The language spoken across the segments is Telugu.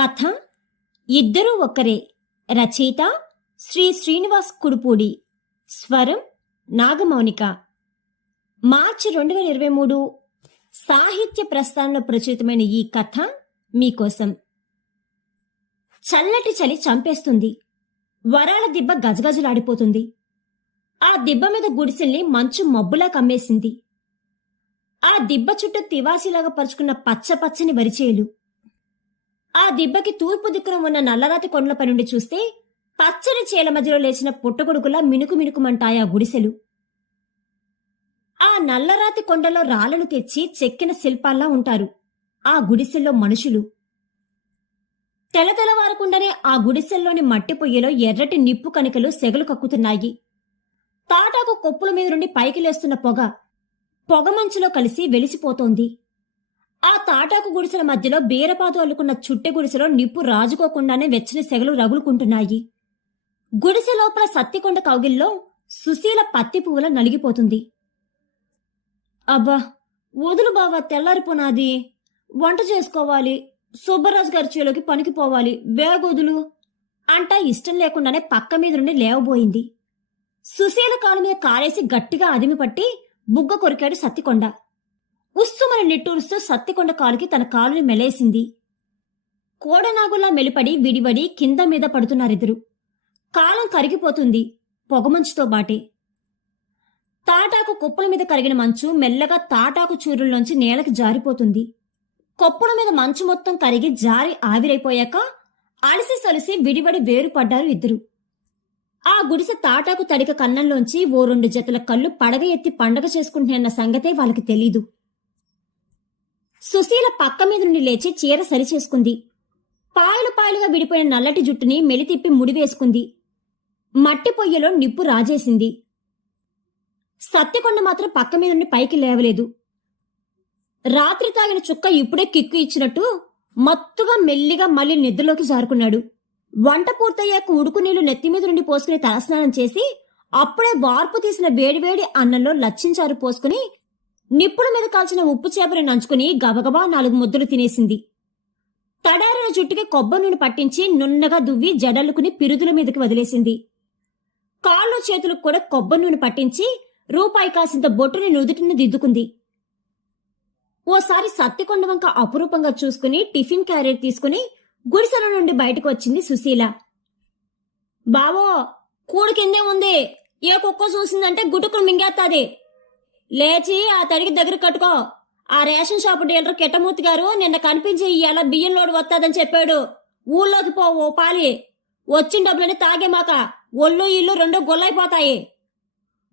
కథ ఇద్దరూ ఒక్కరే రచయిత శ్రీ శ్రీనివాస్ కుడుపూడి. స్వరం నాగమౌనిక. మార్చి రెండు వేల ఇరవై మూడు. సాహిత్య ప్రస్థానంలో ప్రచురితమైన ఈ కథ మీకోసం. చల్లటి చలి చంపేస్తుంది. వరాల దిబ్బ గజగజలాడిపోతుంది. ఆ దిబ్బ మీద గుడిసెల్ని మంచు మబ్బులా కమ్మేసింది. ఆ దిబ్బ చుట్టూ తివాసిలాగా పరుచుకున్న పచ్చ పచ్చని వరిచేలు. ఆ దిబ్బకి తూర్పు దిక్కున ఉన్న నల్లరాతి కొండలపై నుండి చూస్తే పచ్చని చేల మధ్యలో లేచిన పుట్టగొడుకులా మినుకు మినుకుమంటాయా ఆ గుడిసెలు. ఆ నల్లరాతి కొండలో రాళ్ళను తెచ్చి చెక్కిన శిల్పాల్లా ఉంటారు ఆ గుడిసెల్లో మనుషులు. తెలతెలవారకుండానే ఆ గుడిసెల్లోని మట్టి పొయ్యిలో ఎర్రటి నిప్పు కణికలు సెగలు కక్కుతున్నాయి. తాటాకు కొప్పుల మీద నుండి పైకి లేస్తున్న పొగ పొగమంచులో కలిసి వెలిసిపోతోంది. ఆ తాటాకు గుడిసెల మధ్యలో బీరపాదు అల్లుకున్న చుట్టె గుడిసెలో నిప్పు రాజుకోకుండానే వెచ్చని సెగలు రగులుకుంటున్నాయి. గుడిసె లోపల సత్తికొండ కౌగిల్లో సుశీల పత్తి పువ్వుల నలిగిపోతుంది. అబ్బా వదులు బావా తెల్లారిపోనాది. వంట చేసుకోవాలి. సుబ్బరాజు గారి చేలోకి పనికిపోవాలి. వేగొదులు అంటా ఇష్టం లేకుండానే పక్క మీద నుండి లేవబోయింది. సుశీల కాలు మీద కాలేసి గట్టిగా అదిమి పట్టి బుగ్గ కొరికాడు సత్తికొండ. ఉస్సుమని నిట్టూరుస్తూ సత్తికొండ కాలుకి తన కాలుని మెలేసింది. కోడనాగులా మెలిపడి విడివడి కింద మీద పడుతున్నారిద్దరు. కాలం కరిగిపోతుంది పొగమంచుతో బాటే. తాటాకు కుప్పల మీద కరిగిన మంచు మెల్లగా తాటాకు చూరుల్లోంచి నేలకి జారిపోతుంది. కొప్పుల మీద మంచు మొత్తం కరిగి జారి ఆవిరైపోయాక అలసి సొలిసి విడివడి వేరుపడ్డారు ఇద్దరు. ఆ గుడిసె తాటాకు తడిక కన్నంలోంచి ఓ రెండు జతల కళ్ళు పడగ ఎత్తి పండగ చేసుకుంటున్న సంగతే వాళ్ళకి తెలీదు. సుశీల పక్క మీద నుండి లేచి చీర సరిచేసుకుంది. పాయలు పాయలుగా విడిపోయిన నల్లటి జుట్టుని మెలితిప్పి ముడివేసుకుంది. మట్టి పొయ్యలో నిప్పు రాజేసింది. సత్యకొండ మాత్రం పక్క మీద నుండి పైకి లేవలేదు. రాత్రి తాగిన చుక్క ఇప్పుడే కిక్కు ఇచ్చినట్టు మత్తుగా మెల్లిగా మళ్ళీ నిద్రలోకి జారుకున్నాడు. వంట పూర్తయ్యాక ఉడుకు నీళ్ళు నెత్తి మీద నుండి పోసుకుని తలస్నానం చేసి అప్పుడే వార్పు తీసిన వేడివేడి అన్నంలో లచ్చించారు పోసుకుని నిప్పుల మీద కాల్చిన ఉప్పు చేపను నంచుకుని గబగబా నాలుగు ముద్దలు తినేసింది. తడారిన జుట్టుకి కొబ్బరి నూనె పట్టించి నున్నగా దువ్వి జడలుకుని పిరుదుల మీదకి వదిలేసింది. కాళ్ళు చేతులకు కూడా కొబ్బరి నూనె పట్టించి రూపాయి కాసింత బొట్టుని నుదుటిని దిద్దుకుంది. ఓసారి సత్తికొండ వంక అపురూపంగా చూసుకుని టిఫిన్ క్యారియర్ తీసుకుని గుడిసెల నుండి బయటకు వచ్చింది సుశీల. బావో కూడు కిందే ఉంది. ఏ కుక్క చూసిందంటే గుటుకులు మింగేస్తాది లేచి ఆ తడికి దగ్గర కట్టుకో. ఆ రేషన్ షాపు డీలర్ కిట్టమూర్తి గారు నిన్న కనిపించి ఇవాళ బియ్యం లోడు వస్తాదని చెప్పాడు. ఊళ్ళోకి పో ఓ పాలి. వచ్చిన డబ్బులని తాగేమాక ఒళ్ళు ఇల్లు రెండు గొల్లైపోతాయి.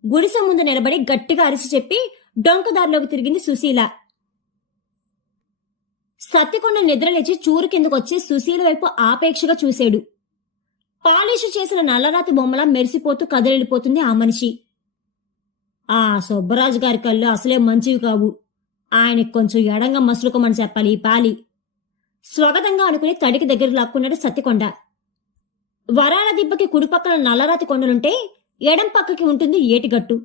గుడిసె ముందు నిలబడి గట్టిగా అరిచి చెప్పి డొంకదారిలోకి తిరిగింది సుశీల. సత్యకొండ నిద్రలేచి చూరు కిందకొచ్చి సుశీల వైపు ఆపేక్షగా చూశాడు. పాలిష్ చేసిన నల్లరాతి బొమ్మలా మెరిసిపోతూ కదిలిపోతుంది ఆ మనిషి. ఆ సుబ్బరాజు గారి కళ్ళు అసలే మంచివి కావు. ఆయనకి కొంచెం ఎడంగా మసులుకోమని చెప్పాలి ఈ పాలి. స్వాగతంగా అనుకుని తడికి దగ్గర లాక్కున్నాడు సత్తికొండ వరాల దిబ్బకి కుడిపక్కన నల్లరాతి కొండలుంటే ఎడం పక్కకి ఉంటుంది ఏటిగట్టు.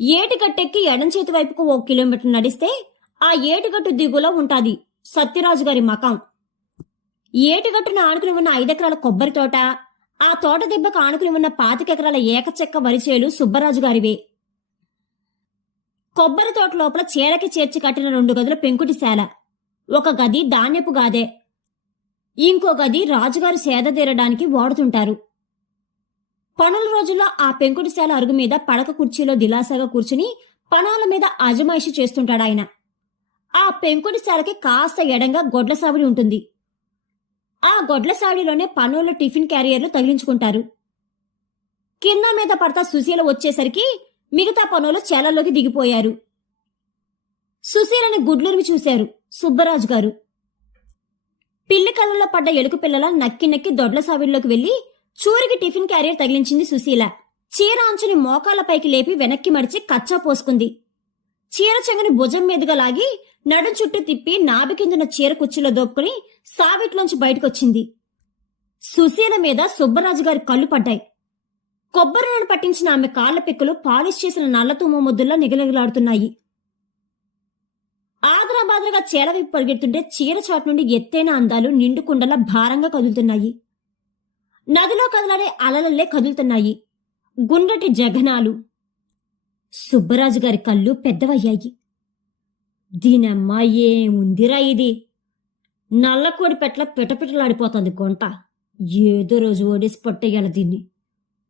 ఏటిగట్టెక్కి ఎడం చేతి వైపుకు ఓ కిలోమీటర్ నడిస్తే ఆ ఏటిగట్టు దిగులో ఉంటాది సత్యరాజు గారి మకాం. ఏటిగట్టును ఆనుకుని ఉన్న ఐదెకరాల కొబ్బరి తోట ఆ తోట దెబ్బకు ఆనుకుని ఉన్న పాతికెకరాల ఏకచెక్క వరిచేలు సుబ్బరాజు గారివే. కొబ్బరి తోట లోపల చీరకి చేర్చి కట్టిన రెండు గదుల పెంకుటిశాల. ఒక గది ధాన్యపు గాదే. ఇంకో గది రాజుగారు సేద తీరడానికి వాడుతుంటారు. పనుల రోజుల్లో ఆ పెంకుటిశాల అరుగు మీద పడక కుర్చీలో దిలాసాగా కూర్చుని పనాల మీద అజమాయిషి చేస్తుంటాడాయన ఆ పెంకుటిశాలకి కాస్త ఎడంగా గొడ్ల సావిడి ఉంటుంది. ఆ గొడ్ల సావిడిలోనే పనుల టిఫిన్ క్యారియర్లు తగిలించుకుంటారు. కింద మీద పడతా సుశీల వచ్చేసరికి మిగతా పనులు చేలల్లోకి దిగిపోయారు. సుశీలని గుడ్లురిమి చూశారు సుబ్బరాజు గారు. పిల్లి కళ్ళలో పడ్డ ఎలుకు పిల్లల నక్కి నక్కి దొడ్ల సావిడిలోకి వెళ్ళి చూరికి టిఫిన్ క్యారియర్ తగిలించింది సుశీల. చీర అంచుని మోకాళ్ళపైకి లేపి వెనక్కి మడిచి కచ్చా పోసుకుంది. చీర చెంగుని భుజం మీదుగా లాగి నడు చుట్టూ తిప్పి నాభి కిందున చీర కుర్చీలో దోపుకుని సావిట్లోంచి బయటకొచ్చింది. సుశీల మీద సుబ్బరాజు గారి కళ్ళు పడ్డాయి. కొబ్బరి నూనె పట్టించిన ఆమె కాళ్ళ పిక్కలు పాలిష్ చేసిన నల్ల తుమ్మ ముద్దుల్లా నిగనిగలాడుతున్నాయి ఆదరాబాదరగా చీర పరిగెడుతుంటే చీర చాటు నుండి ఎత్తైన అందాలు నిండుకుండలా భారంగా కదులుతున్నాయి. నదిలో కదలాడే అలలల్లే కదులుతున్నాయి. గుండ్రటి జగనాలు. సుబ్బరాజు గారి కళ్ళు పెద్దవయ్యాయి. దీనమ్మా ఏముందిరా ఇది? నల్లకోడి పెట్ల పిటపిటలాడిపోతుంది గుంట ఏదో రోజు ఓడేసి పట్టేయాలి దీన్ని.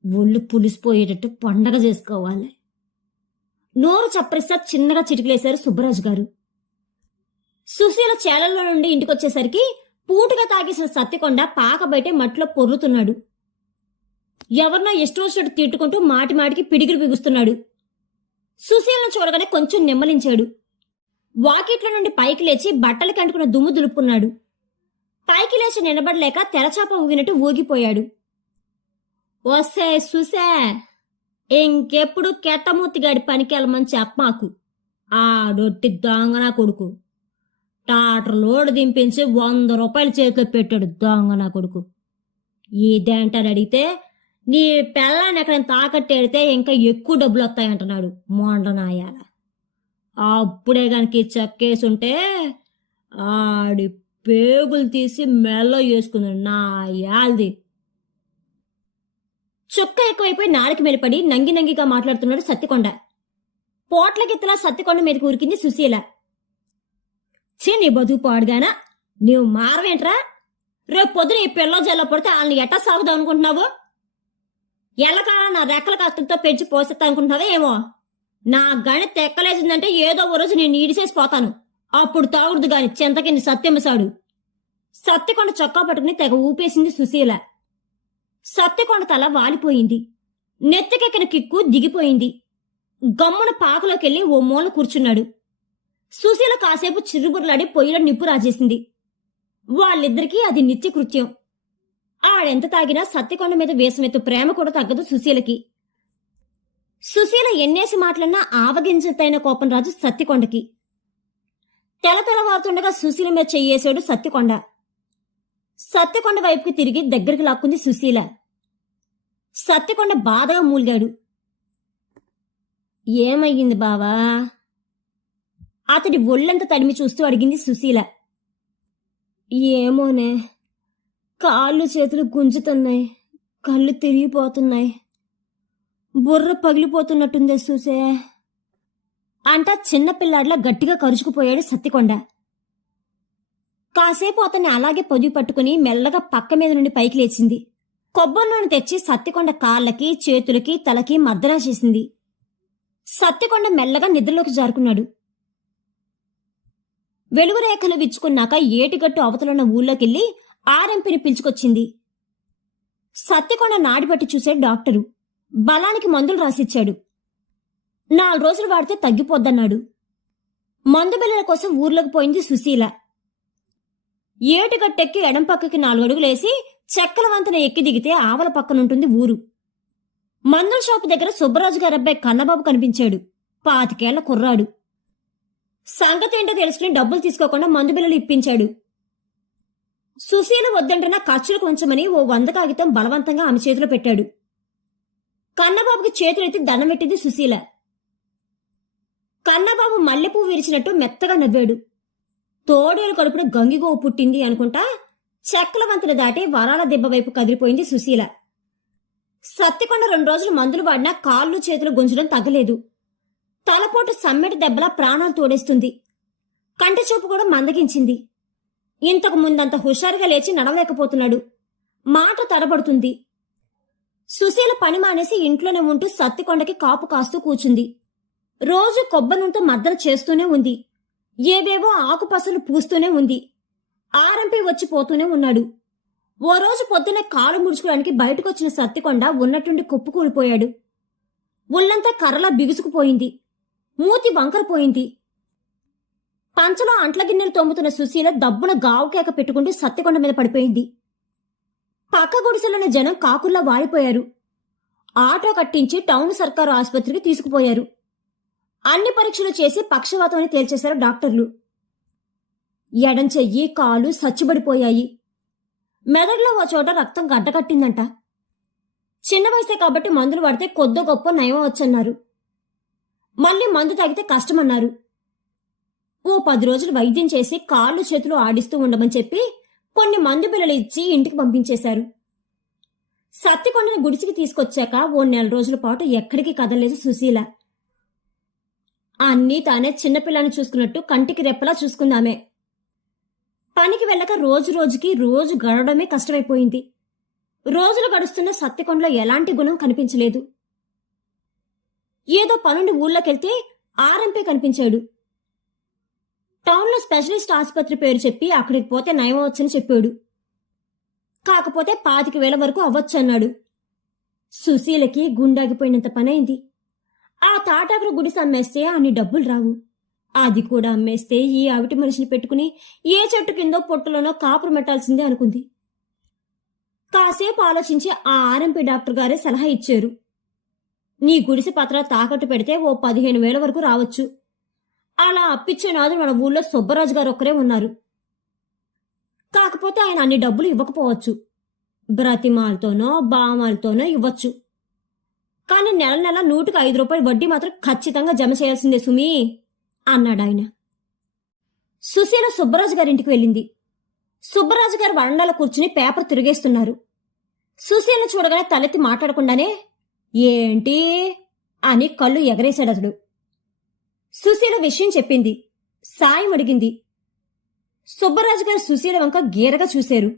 ఒళ్ళు పులిసిపోయేటట్టు పండగ చేసుకోవాలి. నోరు చప్పరిస్తా చిన్నగా చిటికలేశారు సుబ్బరాజు గారు. సుశీల చేలల్లో నుండి ఇంటికొచ్చేసరికి పూటుగా తాగేసిన సత్తికొండ పాక బయటే మట్టిలో పొర్లుతున్నాడు ఎవరినో ఇష్టం వచ్చినట్టు తిట్టుకుంటూ మాటి మాటికి పిడిగిరి బిగుస్తున్నాడు. సుశీలను చూడగానే కొంచెం నెమ్మలించాడు. వాకిట్ల నుండి పైకి లేచి బట్టలు కంటుకున్న దుమ్ము దులుపుకున్నాడు. పైకి లేచి నిలబడలేక తెరచాప ఊగినట్టు ఊగిపోయాడు. వస్తే సుసే ఇంకెప్పుడు కెట్టమూతిగాడి పనికెళ్ళమని చెప్పమాకు ఆడొట్టి దొంగనా కొడుకు. టాటర్ లోడ్ దింపించి వంద రూపాయలు చేతిలో పెట్టాడు దొంగనా కొడుకు. ఇదేంటని అడిగితే నీ పిల్లాన్ని ఎక్కడైనా తాకట్టేడితే ఇంకా ఎక్కువ డబ్బులు వస్తాయంటున్నాడు మొండనాయాల. అప్పుడే గనక చెక్కేసుంటే ఆడి పేగులు తీసి మెల్లో వేసుకున్నాడు నా యాల్ది చుక్క ఎక్కువైపోయి నాలుగు మెలిపడి నంగి నంగిగా మాట్లాడుతున్నాడు సత్తికొండ. పోట్లకెత్తలా సత్తికొండ మీదకి ఉరికింది సుశీల. చే నీ బతుకు పాడుగానా? నీవు మారవేంట్రా? రేపు పొద్దున ఈ పిల్ల జల్లో పడితే వాళ్ళని ఎట్టా సాగుదాం అనుకుంటున్నావు? ఎల్లకాల నా రెక్కల కష్టంతో పెంచి పోసేస్తా అనుకుంటున్నావా ఏమో? నా గణి తెక్కలేసిందంటే ఏదో ఓ రోజు నేను ఈడిసేసి పోతాను. అప్పుడు తాగుడుదు గాని చింతకింది సత్యమ్మసాడు సత్యకొండ చొక్కా పట్టుకుని తెగ ఊపేసింది సుశీల. సత్యకొండ తల వాలిపోయింది. నెత్తికెక్కిన కిక్కు దిగిపోయింది. గమ్మున పాకలోకెళ్ళి ఓ మూల కూర్చున్నాడు. సుశీల కాసేపు చిరుబుర్లాడి పొయ్యిలో నిప్పు రాజేసింది. వాళ్ళిద్దరికీ అది నిత్యకృత్యం. ఆడెంత తాగినా సత్యకొండ మీద వేసమెత్తు ప్రేమ కూడా తగ్గదు సుశీలకి. సుశీల ఎన్నేసి మాటలన్నా ఆవగించతైన కోపం రాజు సత్యకొండకి తెల తెలవారుతుండగా సుశీల మీద చెయ్యేశాడు సత్యకొండ సత్యకొండ వైపుకి తిరిగి దగ్గరికి లాక్కుంది సుశీల. సత్యకొండ బాధగా మూలిగాడు. ఏమయ్యింది బావా? అతడి ఒళ్ళంతా తడిమి చూస్తూ అడిగింది సుశీల. ఏమోనే కాళ్ళు చేతులు గుంజుతున్నాయి కళ్ళు తిరిగిపోతున్నాయి. బుర్ర పగిలిపోతున్నట్టుందే చూసే. అంటా చిన్నపిల్లాడిలా గట్టిగా కరుచుకుపోయాడు సత్తికొండ కాసేపు అతన్ని అలాగే పొదివి పట్టుకుని మెల్లగా పక్క మీద నుండి పైకి లేచింది. కొబ్బరి నూనె తెచ్చి సత్తికొండ కాళ్ళకి చేతులకి తలకి మద్దలా చేసింది. సత్తికొండ మెల్లగా నిద్రలోకి జారుకున్నాడు. వెలుగు రేఖలు విచ్చుకున్నాక ఏటిగట్టు అవతలున్న ఊళ్ళోకెళ్ళి ఆర్ఎంపీని పిలుచుకొచ్చింది. సత్యకొండ నాడిబట్టి చూసే డాక్టరు. బలానికి మందులు రాసిచ్చాడు. నాలుగు రోజులు వాడితే తగ్గిపోద్దన్నాడు. మందు బిల్లల కోసం ఊర్లోకి పోయింది సుశీల. ఏటుగట్టెక్కి ఎడం పక్కకి నాలుగు అడుగులేసి చెక్కల వంతెన ఎక్కి దిగితే ఆవల పక్కనుంటుంది ఊరు. మందుల షాపు దగ్గర సుబ్బరాజు గారి అబ్బాయి కన్నబాబు కనిపించాడు. పాతికేళ్ళ కుర్రాడు. సంగతి ఏంటో తెలుసుకుని డబ్బులు తీసుకోకుండా మందు బిల్లలు ఇప్పించాడు. సుశీల వద్దంటున్న ఖర్చులకు ఉంచమని ఓ వంద కాగితం బలవంతంగా ఆమె చేతిలో పెట్టాడు. కన్నబాబుకి చేతులెత్తి దండం పెట్టింది సుశీల. కన్నబాబు మల్లెపూ విరిచినట్టు మెత్తగా నవ్వాడు. తోడేలు కడుపున గంగిగోవు పుట్టింది అనుకుంటా? చెక్కల వంతెన దాటి వరాల దెబ్బ వైపు కదిలిపోయింది సుశీల. సత్తికొండ రెండు రోజులు మందులు వాడినా కాళ్ళు చేతులు గుంజడం తగ్గలేదు. తలపోటు సమ్మెటి దెబ్బలా ప్రాణాలు తోడేస్తుంది. కంటి చూపు కూడా మందగించింది. ఇంతకు ముందంత హుషారుగా లేచి నడవలేకపోతున్నాడు. మాట తడబడుతుంది. సుశీల పని మానేసి ఇంట్లోనే ఉంటూ సత్తికొండకి కాపు కాస్తూ కూచుంది రోజు కొబ్బనుంటూ మద్దలు చేస్తూనే ఉంది. ఏవేవో ఆకుపసలు పూస్తూనే ఉంది. ఆరంపి వచ్చి పోతూనే ఉన్నాడు. ఓ రోజు పొద్దునే కాలు ముడుచుకోవడానికి బయటకొచ్చిన సత్తికొండ ఉన్నట్టుండి కుప్పుకూలిపోయాడు ఒళ్ళంతా కర్రలా బిగుసుకుపోయింది. మూతి వంకరపోయింది పంచలో అంట్ల గిన్నెలు తోముతున్న సుశీల దబ్బున గావుకేక పెట్టుకుంటూ సత్తికొండ మీద పడిపోయింది. పక్క గుడిసెలోని జనం కాకుల్లా వాడిపోయారు ఆటో కట్టించి టౌన్ సర్కారు ఆసుపత్రికి తీసుకుపోయారు. అన్ని పరీక్షలు చేసి పక్షవాతం అని తేల్చేశారు డాక్టర్లు. ఎడం చెయ్యి కాలు సచ్చిబడిపోయాయి. మెదడులో ఓ చోట రక్తం గడ్డకట్టిందంట చిన్న వయసే కాబట్టి మందులు పడితే కొద్దో గొప్ప నయం వచ్చన్నారు. మళ్ళీ మందు తాగితే కష్టమన్నారు. ఓ పది రోజులు వైద్యం చేసి కాళ్ళు చేతులు ఆడిస్తూ ఉండమని చెప్పి కొన్ని మందు బిళ్ళలు ఇచ్చి ఇంటికి పంపించేశారు. సత్తికొండని గుడిసికి తీసుకొచ్చాక ఓ నెల రోజుల పాటు ఎక్కడికి కదలేదు సుశీల. అన్నీ తానే చిన్నపిల్లని చూసుకున్నట్టు కంటికి రెప్పలా చూసుకుందామే. పనికి వెళ్ళక రోజు రోజుకి రోజు గడవడమే కష్టమైపోయింది. రోజులు గడుస్తున్న సత్యకొండలో ఎలాంటి గుణం కనిపించలేదు. ఏదో పనుండి ఊళ్ళోకెళ్తే ఆర్ఎంపీ కనిపించాడు. టౌన్లో స్పెషలిస్ట్ ఆసుపత్రి పేరు చెప్పి అక్కడికి పోతే నయమవచ్చని చెప్పాడు. కాకపోతే పాతిక వేల వరకు అవ్వచ్చు అన్నాడు. సుశీలకి గుండాగిపోయినంత పనైంది. ఆ తాటాకులు గుడిసి అమ్మేస్తే అన్ని డబ్బులు రావు. అది కూడా అమ్మేస్తే ఈ అవిటి మనిషిని పెట్టుకుని ఏ చెట్టు కిందో పొట్టులోనో కాపురం పెట్టాల్సిందే అనుకుంది. కాసేపు ఆలోచించి ఆ ఆర్ఎంపీ డాక్టర్ గారే సలహా ఇచ్చారు. నీ గుడిసె పత్ర తాకట్టు పెడితే ఓ పదిహేను వేల వరకు రావచ్చు. అలా అప్పిచ్చే నాదు మన ఊళ్ళో సుబ్బరాజు గారు ఒక్కరే ఉన్నారు. కాకపోతే ఆయన అన్ని డబ్బులు ఇవ్వకపోవచ్చు. బ్రతిమాలతోనో బామాలతోనో ఇవ్వచ్చు. కానీ నెల నెల నూటికి ఐదు రూపాయలు వడ్డీ మాత్రం ఖచ్చితంగా జమ చేయాల్సిందే సుమీ. అన్నాడు ఆయన సుశీల సుబ్బరాజు గారింటికి వెళ్ళింది. సుబ్బరాజు గారు వరండాలో కూర్చుని పేపర్ తిరిగేస్తున్నారు. సుశీలను చూడగానే తలెత్తి మాట్లాడకుండానే ఏంటి? అని కళ్ళు ఎగరేశాడు అతడు. సుశీల విషయం చెప్పింది. సాయం అడిగింది. సుబ్బరాజు గారు సుశీల వంక గీరగా చూశారు.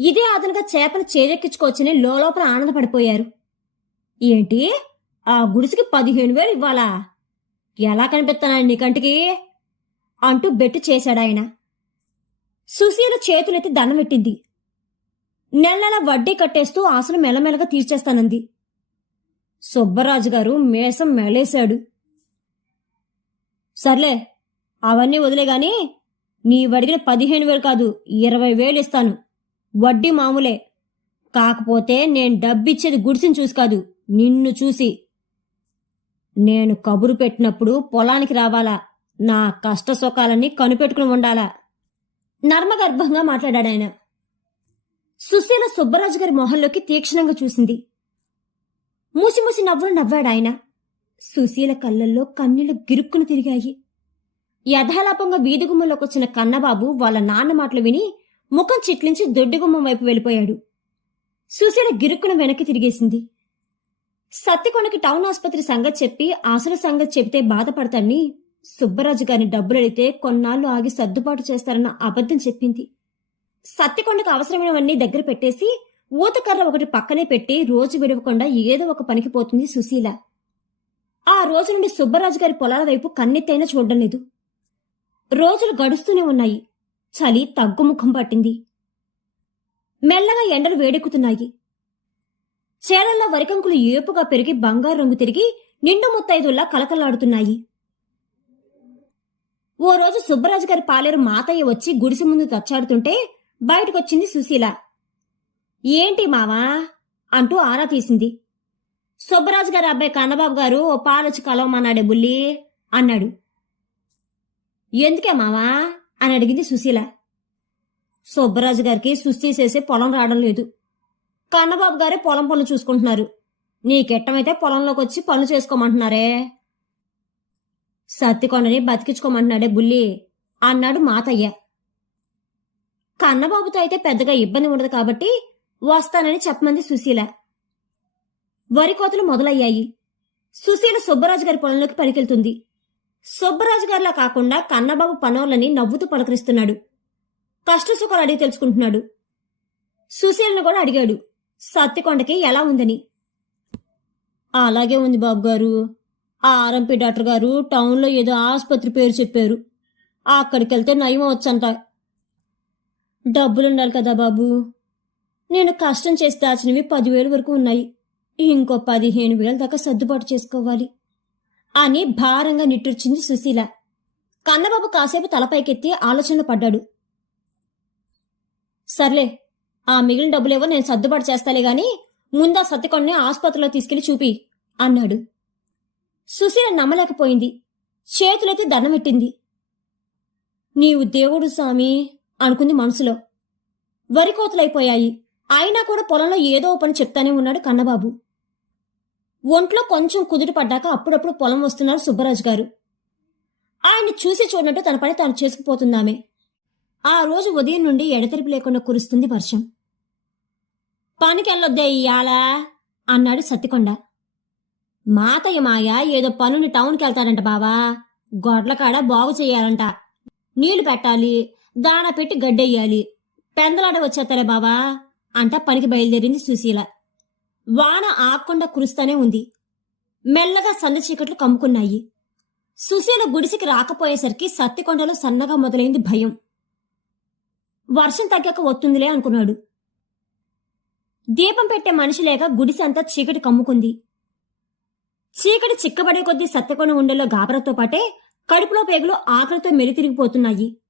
ఇదే అదనగా చేపలు చేజెక్కించుకోవచ్చని లోపల ఆనందపడిపోయారు. ఏంటి? ఆ గుడిసికి పదిహేను వేలు ఇవ్వాలా? ఎలా కనిపిస్తానండి నీ కంటికి? అంటూ బెట్టు చేశాడాయన. సుశీల చేతులెత్తి దండం పెట్టింది. నెల నెల వడ్డీ కట్టేస్తూ ఆశలు మెల్లమెల్లగా తీర్చేస్తానంది. సుబ్బరాజు గారు మేసం మెలేశాడు. సర్లే అవన్నీ వదిలే గాని నీవడిగిన పదిహేను వేలు కాదు ఇరవై వేలు ఇస్తాను. వడ్డీ మామూలే. కాకపోతే నేను డబ్బిచ్చేది గుడిసిని చూసి కాదు నిన్ను చూసి. నేను కబురు పెట్టినప్పుడు పొలానికి రావాలా? నా కష్ట సుఖాలన్నీ కనిపెట్టుకుని ఉండాలా? నర్మగర్భంగా మాట్లాడాడు ఆయన. సుశీల సుబ్బరాజు గారి మొహంలోకి తీక్షణంగా చూసింది. మూసి మూసి నవ్వాడు ఆయన. సుశీల కళ్ళల్లో కన్నీళ్ళు గిరుక్కును తిరిగాయి. యథాలాపంగా వీధిగుమ్మలోకి వచ్చిన కన్నబాబు వాళ్ళ నాన్న మాటలు విని ముఖం చిట్లించి దొడ్డిగుమ్మం వైపు వెళ్ళిపోయాడు. సుశీల గిరుక్కున వెనక్కి తిరిగేసింది. సత్యకొండకి టౌన్ ఆసుపత్రి సంగతి చెప్పి అసలు సంగతి చెబితే బాధపడతాన్ని సుబ్బరాజు గారిని డబ్బులు అడిగితే కొన్నాళ్ళు ఆగి సర్దుబాటు చేస్తారన్న అబద్ధం చెప్పింది. సత్యకొండకు అవసరమైనవన్నీ దగ్గర పెట్టేసి ఊతకర్ర ఒకటి పక్కనే పెట్టి రోజు విడవకుండా ఏదో ఒక పనికి పోతుంది సుశీల. ఆ రోజు నుండి సుబ్బరాజు గారి పొలాల వైపు కన్నెత్తైనా చూడడం లేదు. రోజులు గడుస్తూనే ఉన్నాయి. చలి తగ్గుముఖం పట్టింది. మెల్లగా ఎండలు వేడెక్కుతున్నాయి. చేలల్లో వరికంకులు ఏపుగా పెరిగి బంగారు రంగు తిరిగి నిండు ముత్తైదుల్లా కలకలాడుతున్నాయి. ఓ రోజు సుబ్బరాజు గారి పాలేరు మాతయ్య వచ్చి గుడిసె ముందు తచ్చాడుతుంటే బయటకొచ్చింది సుశీల. ఏంటి మావా? అంటూ ఆరా తీసింది. సుబ్బరాజు గారి అబ్బాయి కన్నబాబు గారు ఓ పాలొచ్చి కలవమన్నాడే బుల్లి అన్నాడు. ఎందుకే మావా? అని అడిగింది సుశీల. సుబ్బరాజు గారికి సుస్థి చేసే పొలం రావడం లేదు. కన్నబాబు గారే పొలం పనులు చూసుకుంటున్నారు. నీకెట్టమైతే పొలంలోకి వచ్చి పనులు చేసుకోమంటున్నారే? సత్తికొండని బతికించుకోమంటున్నాడే బుల్లి అన్నాడు మాతయ్య. కన్నబాబుతో అయితే పెద్దగా ఇబ్బంది ఉండదు కాబట్టి వస్తానని చెప్పమంది సుశీల. వరి కోతలు మొదలయ్యాయి. సుశీల సుబ్బరాజు గారి పొలంలోకి పనికెళ్తుంది. సుబ్బరాజు గారిలా కాకుండా కన్నబాబు పనోళ్ళని నవ్వుతూ పలకరిస్తున్నాడు. కష్టసుఖాలు అడిగి తెలుసుకుంటున్నాడు. సుశీలను కూడా అడిగాడు. సత్తికొండకి ఎలా ఉందని? అలాగే ఉంది బాబు గారు ఆ ఆర్ఎంపీ డాక్టర్ గారు టౌన్లో ఏదో ఆసుపత్రి పేరు చెప్పారు. అక్కడికి వెళ్తే నయం వచ్చంట డబ్బులుండాలి కదా బాబు. నేను కష్టం చేసి దాచినవి పదివేలు వరకు ఉన్నాయి. ఇంకో పదిహేను వేల దాకా సర్దుబాటు చేసుకోవాలి అని భారంగా నిట్టూర్చింది సుశీల. కన్నబాబు కాసేపు తలపైకెత్తి ఆలోచన పడ్డాడు. సర్లే ఆ మిగిలిన డబ్బులేవో నేను సర్దుబాటు చేస్తాలే గాని ముందా సత్తికొండని ఆసుపత్రిలో తీసుకెళ్ళి చూపి అన్నాడు. సుశీల నమ్మలేకపోయింది. చేతులైతే దండం పెట్టింది. నీవు దేవుడు స్వామి అనుకుంది మనసులో. వరి కోతలైపోయాయి. అయినా కూడా పొలంలో ఏదో పని చెప్తానే ఉన్నాడు కన్నబాబు. ఒంట్లో కొంచెం కుదుట పడ్డాక అప్పుడప్పుడు పొలం వస్తున్నారు సుబ్బరాజు గారు ఆయన్ని చూసి చూడనట్టు తన పని తాను చేసుకుపోతుందామే ఆ రోజు ఉదయం నుండి ఎడతెరిపి లేకుండా కురుస్తుంది వర్షం. పనికెళ్ళొద్దే ఇయ్యాల అన్నాడు సత్తికొండ. మాతయ్య మాయ ఏదో పనుని టౌన్కి వెళ్తాడంట బావా గొడ్లకాడ బాగు చెయ్యాలంట నీళ్ళు పెట్టాలి దాన పెట్టి గడ్డెయ్యాలి. పెందలాడ వచ్చేస్తారే బావా అంట పనికి బయలుదేరింది సుశీల. వాన ఆకుండా కురుస్తానే ఉంది. మెల్లగా సంద చీకట్లు కమ్ముకున్నాయి. సుశీల గుడిసికి రాకపోయేసరికి సత్తికొండలో సన్నగా మొదలైంది భయం. వర్షం తగ్గాక వస్తుందిలే అనుకున్నాడు. దీపం పెట్టే మనిషి లేక గుడిసంతా చీకటి కమ్ముకుంది. చీకటి చిక్కబడే కొద్దీ సత్యకొన ఉండలో గాబరతో పాటే కడుపులో పేగులు ఆకలితో మెలితిరిగిపోతున్నాయి.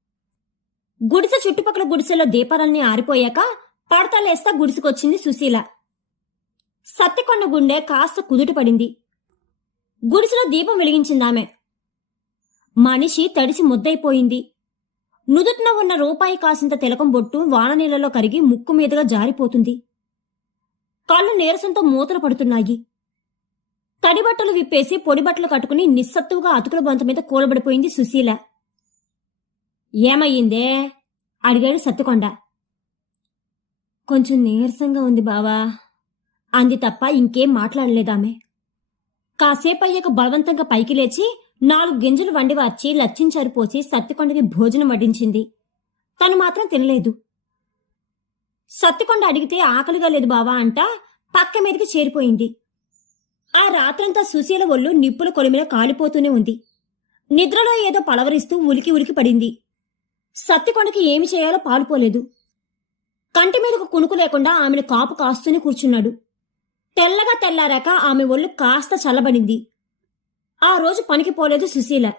గుడిసె చుట్టుపక్కల గుడిసెలో దీపాలన్నీ ఆరిపోయాక పడతలేస్తా గుడిసెకొచ్చింది సుశీల. సత్యకొండ గుండె కాస్త కుదుట పడింది. గుడిసెలో దీపం వెలిగించిందామె. మనిషి తడిసి ముద్దైపోయింది నుదుట్న ఉన్న రూపాయి కాసింత తిలకం బొట్టు వాన నీళ్ళలో కరిగి ముక్కు మీదుగా జారిపోతుంది. కళ్ళు నీరసంతో మూతలు పడుతున్నాయి. తడిబట్టలు విప్పేసి పొడి బట్టలు కట్టుకుని నిస్సత్తువుగా అతుకుల బంత మీద కూలబడిపోయింది సుశీల. ఏమయ్యిందే? అడిగాడు సత్తుకొండ. కొంచెం నీరసంగా ఉంది బావా. అంది తప్ప ఇంకేం మాట్లాడలేదామె. కాసేపు అయ్యాక బలవంతంగా పైకి లేచి నాలుగు గింజలు వండి వార్చి లచ్చించారు పోసి సత్తికొండకి భోజనం వడ్డించింది. తను మాత్రం తినలేదు. సత్తికొండ అడిగితే ఆకలిగా లేదు బావా అంట పక్క మీదకి చేరిపోయింది. ఆ రాత్రంతా సుశీల ఒళ్ళు నిప్పుల కొలిమిన కాలిపోతూనే ఉంది. నిద్రలో ఏదో పలవరిస్తూ ఉలికి ఉలికి పడింది. సత్తికొండకి ఏమి చేయాలో పాలుపోలేదు. కంటి మీదకు కునుకు లేకుండా ఆమెను కాపు కాస్తూనే కూర్చున్నాడు. తెల్లగా తెల్లారాక ఆమె ఒళ్ళు కాస్త చల్లబడింది. ఆ రోజు పనికి పోలేదు సుశీల.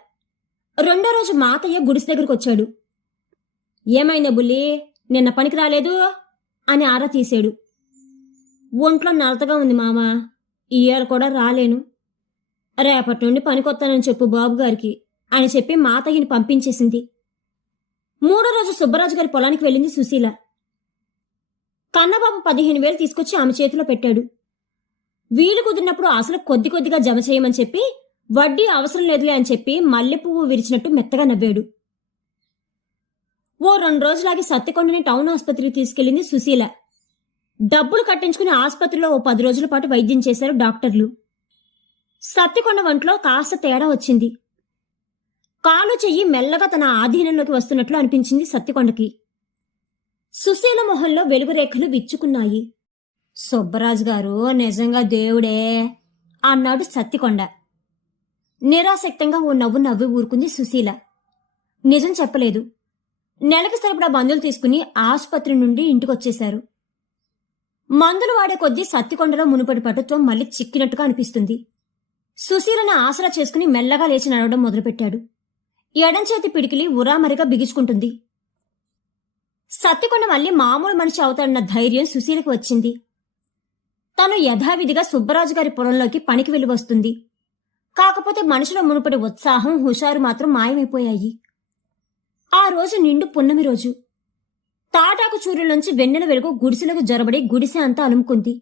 రెండో రోజు మాతయ్య గుడిసి దగ్గరకు వచ్చాడు. ఏమైందా బుల్లి? నిన్న పనికి రాలేదు? అని ఆరా తీశాడు. ఒంట్లో నలతగా ఉంది మామ. ఇయ్యాల కూడా రాలేను. రేపటి నుండి పనికొత్తానని చెప్పు బాబు గారికి అని చెప్పి మాతయ్యని పంపించేసింది. మూడో రోజు సుబ్బరాజు గారి పొలానికి వెళ్ళింది సుశీల. కన్నబాబు పదిహేను వేలు తీసుకొచ్చి ఆమె చేతిలో పెట్టాడు. వీలు కుదిరినప్పుడు అసలు కొద్ది కొద్దిగా జమ చేయమని చెప్పి వడ్డీ అవసరం లేదులే అని చెప్పి మల్లె పువ్వు విరిచినట్టు మెత్తగా నవ్వాడు. ఓ రెండు రోజులాగి సత్యకొండని టౌన్ ఆసుపత్రికి తీసుకెళ్ళింది సుశీల. డబ్బులు కట్టించుకుని ఆసుపత్రిలో ఓ పది రోజుల పాటు వైద్యం చేశారు డాక్టర్లు. సత్యకొండ వంట్లో కాస్త తేడా వచ్చింది. కాలు చెయ్యి మెల్లగా తన ఆధీనంలోకి వస్తున్నట్లు అనిపించింది సత్యకొండకి. సుశీల మొహంలో వెలుగురేఖలు విచ్చుకున్నాయి. సుబ్బరాజు గారు నిజంగా దేవుడే అన్నాడు సత్తికొండ నిరాసక్తంగా ఓ నవ్వు నవ్వి ఊరుకుంది సుశీల. నిజం చెప్పలేదు. నెలకి సరిపడా మందులు తీసుకుని ఆసుపత్రి నుండి ఇంటికొచ్చేశారు. మందులు వాడే కొద్దీ సత్తికొండలో మునుపటి పటుత్వం మళ్ళీ చిక్కినట్టుగా అనిపిస్తుంది. సుశీలను ఆసరా చేసుకుని మెల్లగా లేచి నడవడం మొదలుపెట్టాడు. ఎడంచేతి పిడికిలి ఉరామరిగా బిగుచుకుంటుంది. సత్తికొండ మళ్ళీ మామూలు మనిషి అవుతాడన్న ధైర్యం సుశీలకు వచ్చింది. తను యథావిధిగా సుబ్బరాజు గారి పొలంలోకి పనికి వెళ్ళి వస్తుంది. కాకపోతే మనుషుల మునుపటి ఉత్సాహం హుషారు మాత్రం మాయమైపోయాయి. ఆ రోజు నిండు పున్నమి రోజు. తాటాకు చూరులోంచి వెన్నెల వెలుగు గుడిసెలకు జొరబడి గుడిసె అంతా అలుముకుంది.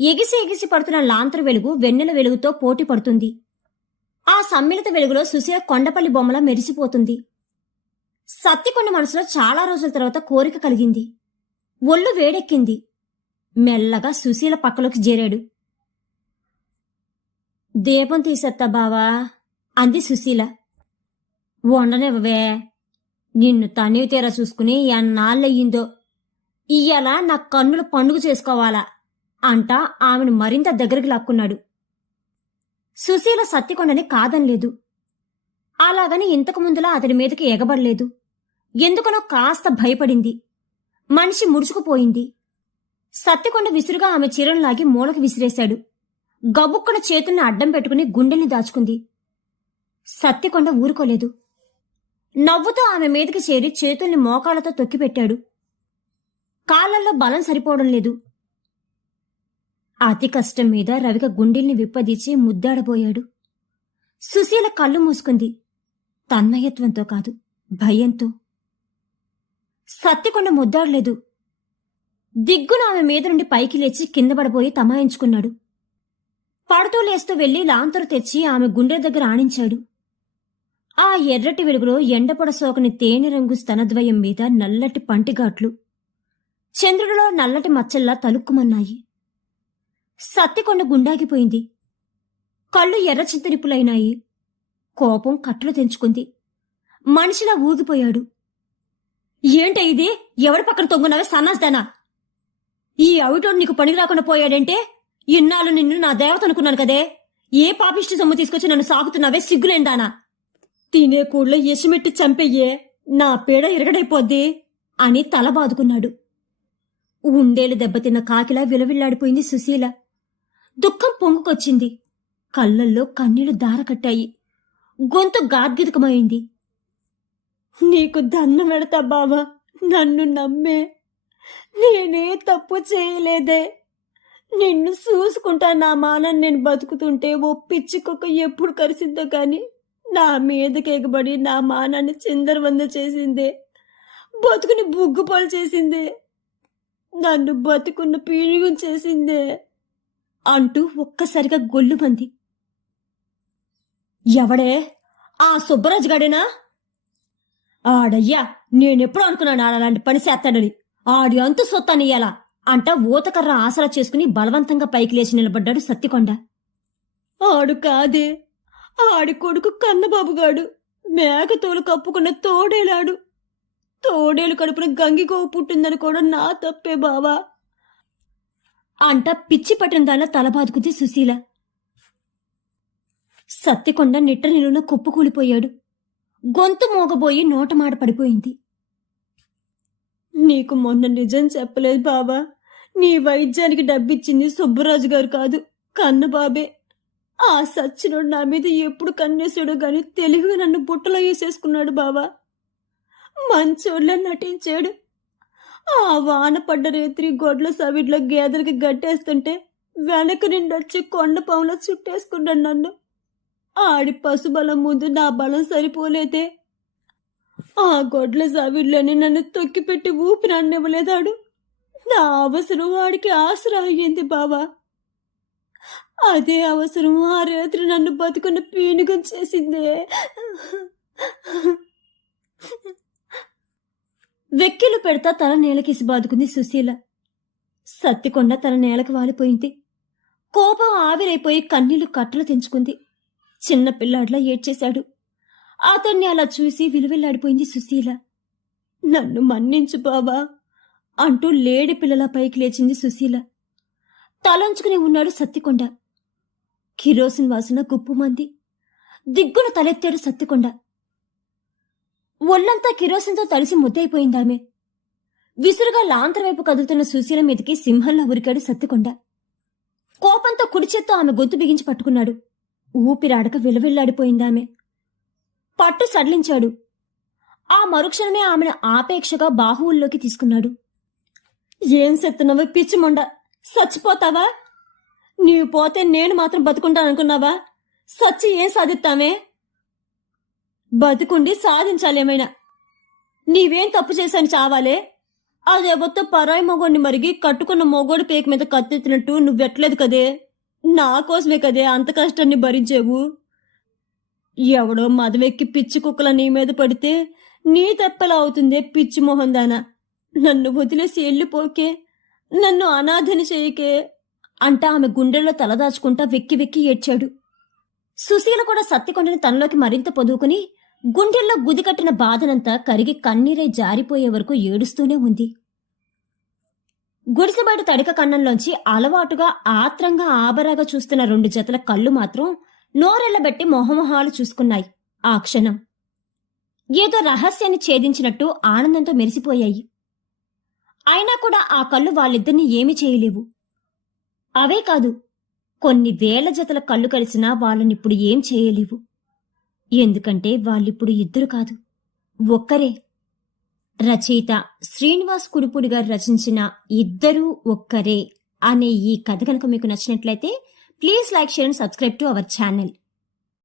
ఎగిసి ఎగిసి పడుతున్న లాంతర్ వెలుగు వెన్నెల వెలుగుతో పోటీ పడుతుంది. ఆ సమ్మిళిత వెలుగులో సుశీల కొండపల్లి బొమ్మలా మెరిసిపోతుంది. సత్తికొండ మనసులో చాలా రోజుల తర్వాత కోరిక కలిగింది. ఒళ్ళు వేడెక్కింది. మెల్లగా సుశీల పక్కలోకి చేరాడు. దీపం తీసేత్తా బావా? అంది సుశీల. వండనివ్వవే. నిన్ను తనివి తీరా చూసుకుని ఎన్నాళ్ళయ్యిందో. ఇయ్యాల నా కన్నులు పండుగ చేసుకోవాలా? అంటా ఆమెను మరింత దగ్గరికి లాక్కున్నాడు. సుశీల సత్తికొండని కాదనలేదు. అలాగని ఇంతకు ముందులా అతడి మీదకి ఎగబడలేదు ఎందుకనో కాస్త భయపడింది. మనిషి ముడుచుకుపోయింది. సత్తికొండ విసురుగా ఆమె చీరను లాగి మూలకి విసిరేశాడు. గబుక్కున చేతుల్ని అడ్డం పెట్టుకుని గుండెల్ని దాచుకుంది. సత్తికొండ ఊరుకోలేదు. నవ్వుతో ఆమె మీదకి చేరి చేతుల్ని మోకాలతో తొక్కిపెట్టాడు. కాళ్ళల్లో బలం సరిపోవడం లేదు. అతి కష్టం మీద రవిక గుండెల్ని విప్పదీచి ముద్దాడబోయాడు. సుశీల కళ్ళు మూసుకుంది. తన్మయత్వంతో కాదు భయంతో. సత్తికొండ ముద్దాడలేదు. దిగ్గున ఆమె మీద నుండి పైకి లేచి కింద పడబోయి తమాయించుకున్నాడు. పడుతూ లేస్తూ వెళ్ళి లాంతరు తెచ్చి ఆమె గుండె దగ్గర ఆణించాడు ఆ ఎర్రటి వెలుగులో ఎండపొడ సోకని తేనె రంగు స్తనద్వయం మీద నల్లటి పంటిగాట్లు చంద్రుడిలో నల్లటి మచ్చల్లా తలుక్కుమన్నాయి. సత్తికొండ గుండాగిపోయింది. కళ్ళు ఎర్ర కోపం కట్టులు తెంచుకుంది. మనిషిలా ఊగిపోయాడు. ఏంట ఇది? ఎవడి పక్కన తొంగునవే సన్నాస్దానా? ఈ అవిటోడు నీకు పనికి రాకుండా పోయాడంటే ఇన్నాళ్ళు నిన్ను నా దేవత అనుకున్నాను కదే. ఏ పాపిష్టి సొమ్ము తీసుకొచ్చి నన్ను సాగుతున్నావే సిగ్గులేండానా తినే కూళ్ళ ఎసుమెట్టి చంపెయ్యే నా పేడ ఇరగడైపోద్ది అని తల బాదుకున్నాడు. ఉండేలు దెబ్బతిన్న కాకిలా విలవిల్లాడిపోయింది సుశీల. దుఃఖం పొంగుకొచ్చింది. కళ్ళల్లో కన్నీళ్ళు దారకట్టాయి గొంతు గాద్గిదకమైంది. నీకు దన్ను పెడతా బావా నన్ను నమ్మే. నేనే తప్పు చేయలేదే. నిన్ను చూసుకుంటాను నా మానని? నేను బతుకుతుంటే ఓ పిచ్చికొక్క ఎప్పుడు కరిసిద్దో కానీ నా మీదకి ఎగబడి నా మానాన్ని చిందరవంద చేసిందే. బతుకుని బుగ్గుపాలు చేసిందే. నన్ను బతుకున్న పీనుగు చేసిందే. అంటూ ఒక్కసారిగా గొల్లుమంది ఎవడే? ఆ సుబ్బరాజు గాడేనా? ఆడయ్యా నేనెప్పుడు అనుకున్నాను అలాంటి పని చేస్తాడని. ఆడి అంతు సొత్తానియ్యాలా? అంట ఊతకర్ర ఆసరా చేసుకుని బలవంతంగా పైకి లేచి నిలబడ్డాడు సత్తికొండ ఆడు కాదే ఆడి కొడుకు కన్నబాబుగాడు. మేకతోలు కప్పుకున్న తోడేలాడు. తోడేలు కడుపున గంగిగోవు పుట్టిందని కూడా నా తప్పే బావా. అంట పిచ్చి పట్టిన దానిలో తలబాదుకుంది సుశీల. సత్తికొండ నిట్ట నిలున కుప్పకూలిపోయాడు. గొంతు మోగబోయి నోటమాట పడిపోయింది. నీకు మొన్న నిజం చెప్పలేదు బాబా నీ వైద్యానికి డబ్బిచ్చింది సుబ్బరాజు గారు కాదు కన్నబాబే. ఆ సచ్చినోడు నా మీద ఎప్పుడు కన్నేసాడో గాని తెలివిగా నన్ను బుట్టలో వేసేసుకున్నాడు బాబా మంచోళ్ళ నటించాడు. ఆ వాన పడ్డ రేత్రి గొడ్ల సవిడ్లో గేదెలకి గట్టేస్తుంటే వెనక నిండొచ్చి కొండ పాములో చుట్టేసుకున్నాడు నన్ను. ఆడి పశుబలం ముందు నా బలం సరిపోలేదే ఆ గొడ్ల సావిడ్లని నన్ను తొక్కిపెట్టి ఊపిరి అన్నివ్వలేదాడు నా అవసరం వాడికి ఆసరా అయ్యింది బావా. అదే అవసరం ఆ రాత్రి నన్ను బతుకున్న పీనుగం చేసిందే. వెక్కిలు పెడతా తల నేలకేసి బాదుకుంది సుశీల. సత్తికొండ తన నేలకు వాలిపోయింది. కోపం ఆవిరైపోయి కన్నీళ్ళు కట్టలు తెంచుకుంది. చిన్న పిల్లాడ్లా ఏడ్చేశాడు. అతన్ని అలా చూసి విలువెల్లాడిపోయింది సుశీల. నన్ను మన్నించు బావా అంటూ లేడి పిల్లల పైకి లేచింది సుశీల. తలంచుకుని ఉన్నాడు సత్తికొండ. కిరోసిన్ వాసన గుప్పుమంది దిగ్గున తలెత్తాడు సత్తికొండ. ఒళ్ళంతా కిరోసిన్తో తడిసి ముద్దయిపోయిందామె విసురుగా లాంతర వైపు కదులుతున్న సుశీల మీదకి సింహంలా ఉరికాడు సత్తికొండ. కోపంతో కుడిచేత్తో ఆమె గొంతు బిగించి పట్టుకున్నాడు. ఊపిరాడక విలవిల్లాడిపోయిందామె పట్టు సడలించాడు. ఆ మరుక్షణమే ఆమెను ఆపేక్షగా బాహువుల్లోకి తీసుకున్నాడు. ఏం సెత్తున్నావు పిచ్చి మొండ? చచ్చిపోతావా? నీవు పోతే నేను మాత్రం బతుకుంటాననుకున్నావా? సచ్చి ఏం సాధిస్తామే? బతుకుండి సాధించాలేమైనా నీవేం తప్పు చేశాను చావాలే? అదేవత్తో పరాయి మొగోడిని మరిగి కట్టుకున్న మొగోడి పేక మీద కత్తెత్తినట్టు నువ్వెట్లేదు కదే? నా కోసమే కదే అంత కష్టాన్ని భరించేవు? ఎవడో మదవెక్కి పిచ్చి కుక్కల నీ మీద పడితే నీ తెప్పలా అవుతుందే పిచ్చి మొహందాన నన్ను వదిలేసి వెళ్ళిపోకే నన్ను అనాథని చేయకే అంటా ఆమె గుండెల్లో తలదాచుకుంటా వెక్కి వెక్కి ఏడ్చాడు. సుశీల కూడా సత్తికొండని తనలోకి మరింత పొదువుకుని గుండెల్లో గుదికట్టిన బాధనంతా కరిగి కన్నీరై జారిపోయే వరకు ఏడుస్తూనే ఉంది. గుడిసె బయట తడిక కన్నంలోంచి అలవాటుగా ఆత్రంగా ఆబరాగా చూస్తున్న రెండు జతల కళ్ళు మాత్రం నోరెళ్ళబెట్టి మొహమొహాలు చూసుకున్నాయి ఆ క్షణం. ఏదో రహస్యాన్ని ఛేదించినట్టు ఆనందంతో మెరిసిపోయాయి. అయినా కూడా ఆ కళ్ళు వాళ్ళిద్దరిని ఏమీ చేయలేవు. అవే కాదు కొన్ని వేల జతల కళ్ళు కలిసినా వాళ్ళనిప్పుడు ఏం చేయలేవు. ఎందుకంటే వాళ్ళిప్పుడు ఇద్దరు కాదు ఒక్కరే. రచయిత శ్రీనివాస్ కుడుపుడి గారు రచించిన ఇద్దరూ ఒక్కరే అనే ఈ కథ కనుక మీకు నచ్చినట్లయితే Please like, share and subscribe to our channel.